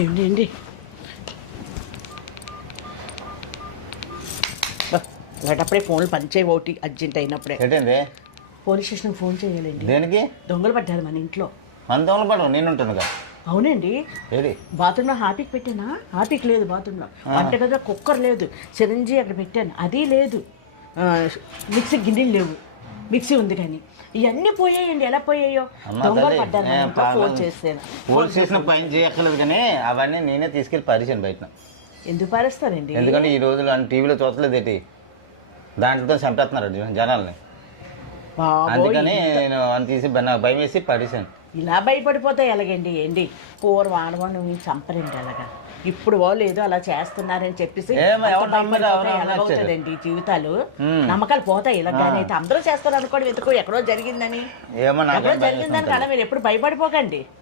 ఏంటి అలాంటప్పుడే ఫోన్లు పనిచేయ ఒకటి అర్జెంట్ అయినప్పుడే ఏంటండి పోలీస్ స్టేషన్కి ఫోన్ చేయాలండి. దేనికి? దొంగలు పడ్డారు మన ఇంట్లో. మన దొంగలు పడవు, నేను ఉంటానుగా. అవునండి. ఏది? బాత్రూంలో హార్పిక్ పెట్టానా? హార్పిక్ లేదు బాత్రూంలో. వంటగదిలో కుక్కర్ లేదు, సిరంజి అక్కడ పెట్టాను, అది లేదు. మిక్సీ గిన్నెలు లేవు, మిక్సీ ఉంది కానీ ఇవన్నీ పోయాయండి. ఎలా పోయాయో దొంగలు పడ్డారు మన ఇంట్లో. ఫోన్ చేస్తాను. పోలీస్ స్టేషన్ పైన చేయక్కర్లేదు కానీ అవన్నీ నేనే తీసుకెళ్ళి పరిచాను బయట. ఎందుకు పారేస్తారండి? ఎందుకంటే ఈ రోజులు టీవీలో చూడలేదు ఏంటి, దాంట్లో చంపేస్తున్నారు జనాల్ని. అందుకని నేను అని తీసి నాకు భయం వేసి పడేసాను. ఇలా భయపడిపోతే ఎలాగండి? ఏంటి పూర్వం ఆడవాళ్ళు చంపరండి అలాగా. ఇప్పుడు వాళ్ళు ఏదో అలా చేస్తున్నారని చెప్పేసి ఎలాగవుతుందండి జీవితాలు? నమ్మకాలు పోతాయి ఇలాగానే. అయితే అందరూ చేస్తారు అనుకోండి, వెతుకు ఎక్కడో జరిగిందని. ఏమో ఎక్కడో జరిగిందని కదా మీరు ఎప్పుడు భయపడిపోకండి.